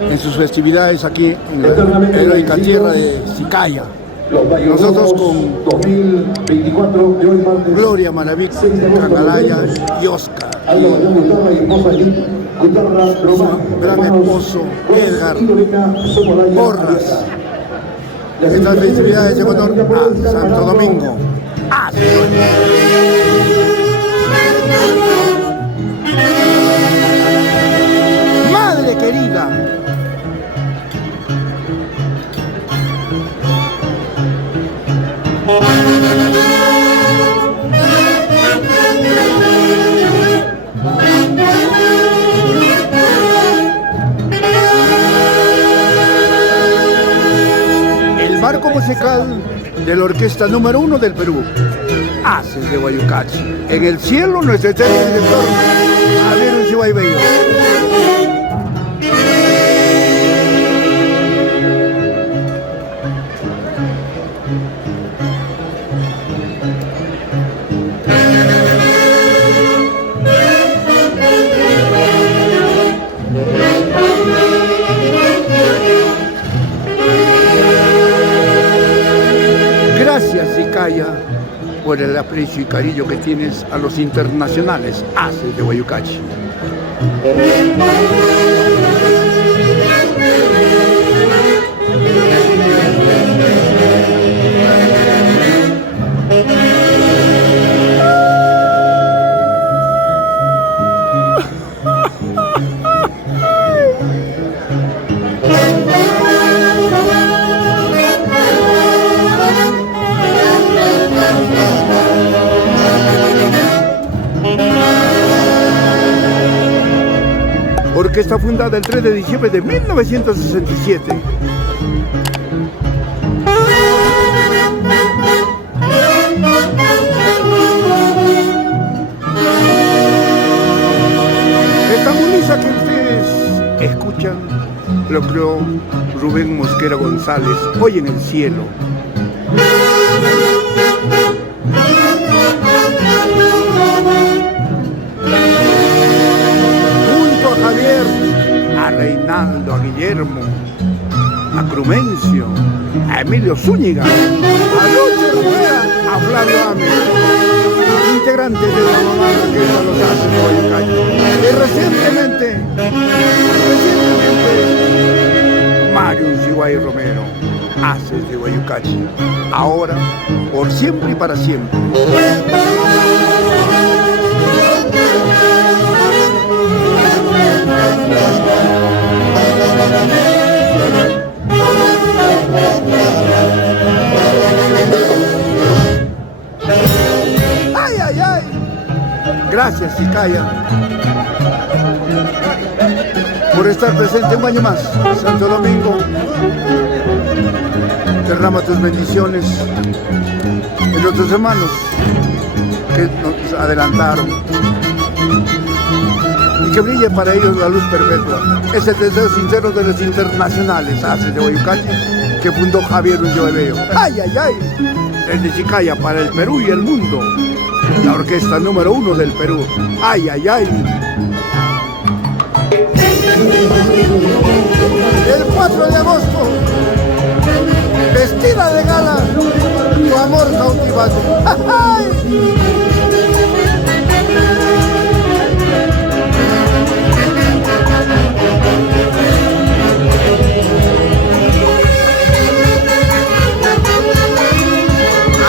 en sus festividades aquí en la heroica tierra de Sicaya. Nosotros con 2024 de hoy martes, Gloria Maraví, Cangalaya y Oscar. Su gran esposo Edgar Porras. Estas festividades en honor a Santo Domingo. Madre querida. El marco musical de la orquesta número 1 del Perú, Haces de Guayucachi. En el cielo, nuestro eterno director, Javier Uncibay Bello. Gracias, Sicaya, por el aprecio y cariño que tienes a los internacionales Haces de Guayucachi. Orquesta fundada el 3 de diciembre de 1967. Esta muniza que ustedes escuchan lo creó Rubén Mosquera González, hoy en el cielo. A Javier, a Reinaldo, a Guillermo, a Crumencio, a Emilio Zúñiga, a Lucho Rivera, a Flavio Ames, integrantes de la mamá de los Haces de Guayucachi. Y recientemente, Mario Uncibay Romero, Haces de Guayucachi. Ahora, por siempre y para siempre. ¡Ay, ay, ay! Gracias, Sicaya, por estar presente un año más. Santo Domingo, derrama tus bendiciones en nuestros hermanos que nos adelantaron. Y que brille para ellos la luz perpetua. Es el deseo sincero de los internacionales Haces de Guayucachi que fundó Javier Uncibay Bello. ¡Ay, ay, ay! Desde Sicaya para el Perú y el mundo, la orquesta número 1 del Perú. ¡Ay, ay, ay! El 4 de agosto, vestida de gala, tu amor cautivante. ¡Ay!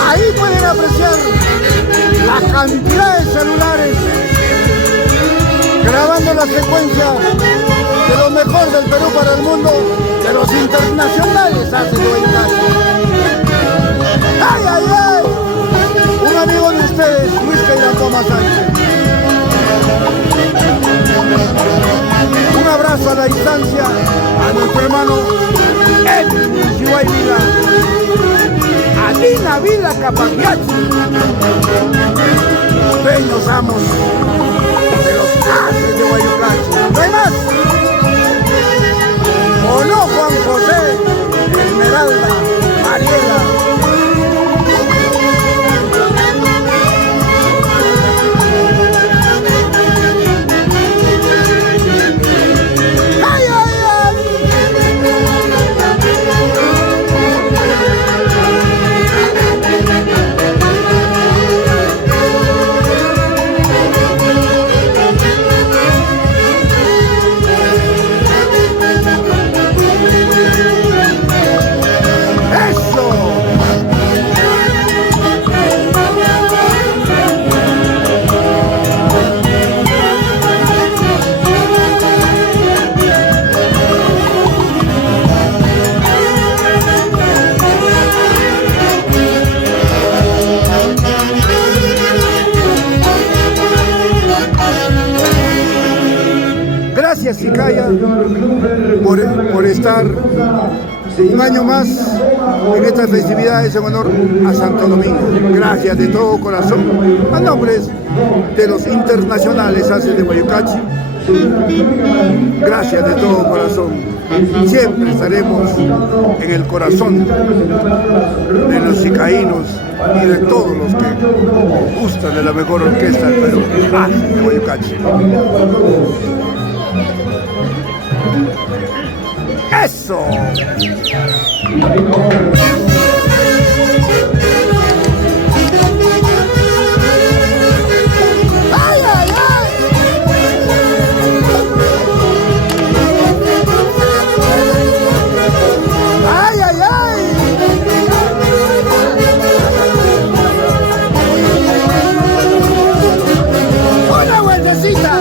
Ahí pueden apreciar la cantidad de celulares grabando la secuencia de lo mejor del Perú para el mundo, de los internacionales Haces de Guayucachi. ¡Ay, ay, ay! Un amigo de ustedes, Luis Queirantoma Sánchez. Un abrazo a la distancia a nuestro hermano Edwin Uncibay Vila, a Dina Vila Capagliacci, pequeños amos de los Haces de Guayucachi. ¿No hay más? ¿O no, Juan José, Esmeralda, Mariela? ¡Ay, ay, ay! por estar un año más en estas festividades en honor a Santo Domingo. Gracias de todo corazón a nombres de los internacionales Haces de Guayucachi. Gracias de todo corazón. Siempre estaremos en el corazón de los sicaínos y de todos los que gustan de la mejor orquesta del Perú, Haces de Guayucachi. ¡Eso! ¡Ay, ay, ay! ¡Ay, ay, ay! ¡Una vueltecita!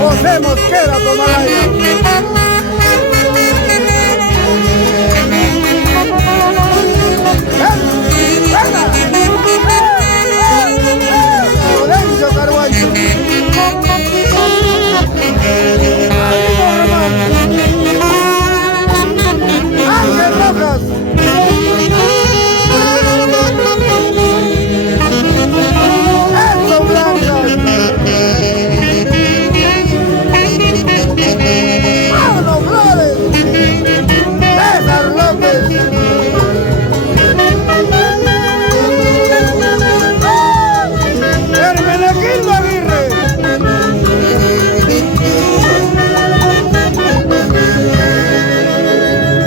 José Mosquera, Tomalaya. Lorenzo Carguayo. Ángel Rojas. Edson Blancas. Pablo Flores. César López. Hermenegildo Aguirre.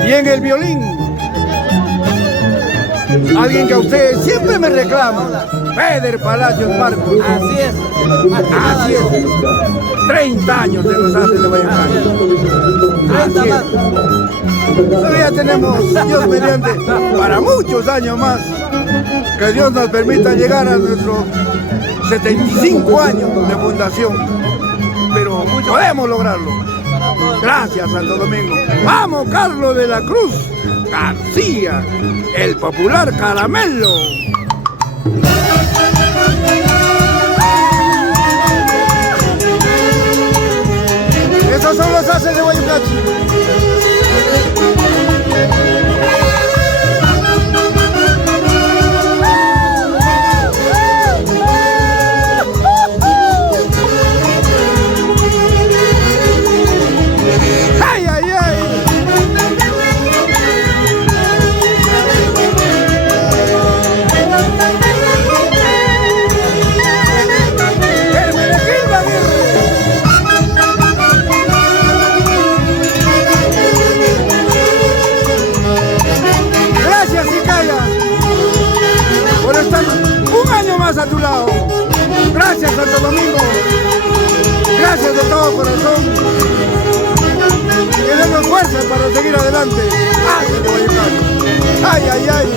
Y en el violín, alguien que a usted siempre me reclama, Feder Palacios Marcos. Así es. Así es. 30 años de los Haces de Guayucachi. 30 más. Todavía tenemos, Dios mediante, para muchos años más. Que Dios nos permita llegar a nuestros 75 años de fundación. Pero podemos lograrlo. Gracias, Santo Domingo. Vamos, Carlos de la Cruz García, el popular caramelo. Esos son los Haces de Guayucachi. ¡Ay, ay, ay! Hermenegildo Aguirre. Gracias, Icaya, por estar un año más a tu lado. Gracias, Santo Domingo. Gracias de todo corazón. Tenemos fuerza para seguir adelante. Haces de Guayucachi. ¡Ay, ay, ay!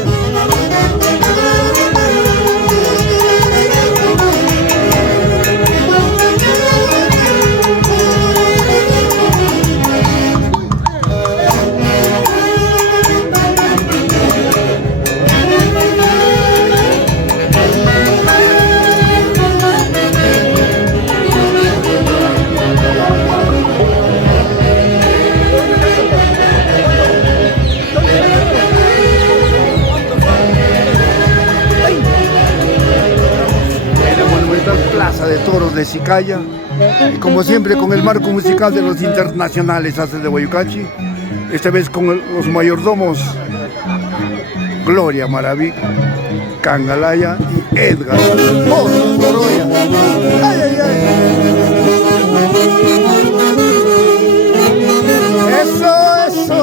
Plaza de Toros de Sicaya, y como siempre con el marco musical de los internacionales Haces de Guayucachi, esta vez con los mayordomos Gloria Maraví, Cangalaya y Edgar Toroya. ¡Ay, ay, ay! ¡Eso, eso!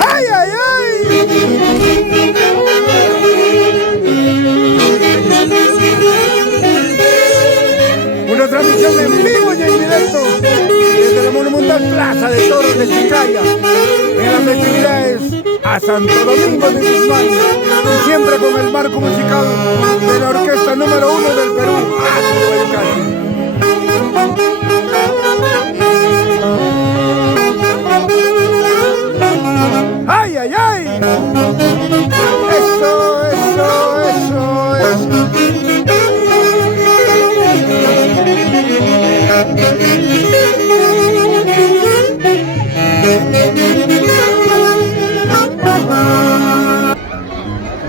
¡Ay, ay, ay! Una transmisión en vivo y en directo desde la monumental Plaza de Toros de Chiclayo, en las festividades a Santo Domingo de Guzmán, y siempre con el marco musical de la orquesta número 1 del Perú, Arte de Vallecasi. ¡Ay, ay, ay! ¡Eso, eso, eso, eso!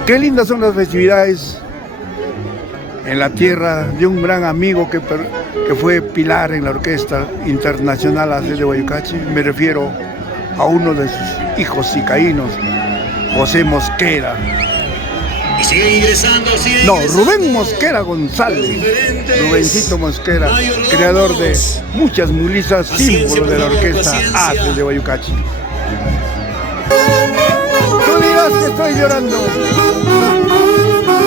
Qué lindas son las festividades en la tierra de un gran amigo que fue pilar en la Orquesta Internacional AC de Vallecasi. Me refiero a uno de sus hijos cicaínos, José Mosquera. Y sigue ingresando, No, Rubén Mosquera González. Rubencito Mosquera, creador de muchas mulizas, símbolo de la Orquesta AC de Vallecasi. Tú dirás que estoy llorando,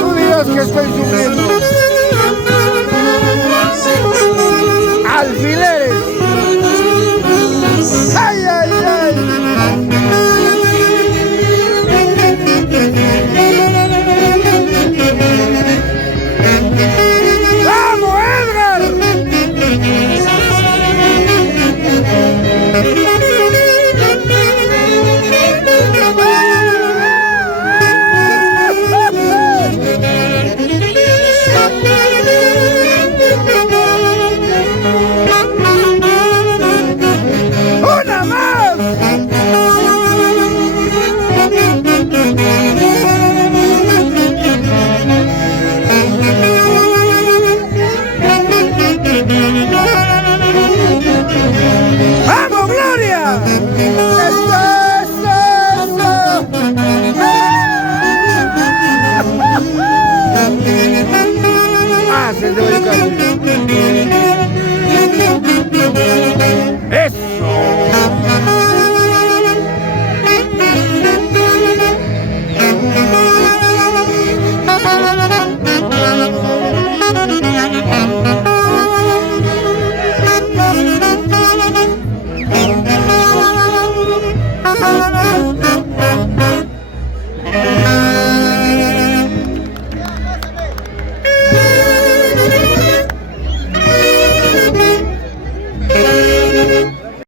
tú dirás que estoy sufriendo. Alfileres. ¡Ay, ay, ay! ¡Vamos, Edgar! ¡Una más! ¡Vamos, Gloria! ¡Eso, eso, eso! ¡Ah, se debe caer! ¡Eso!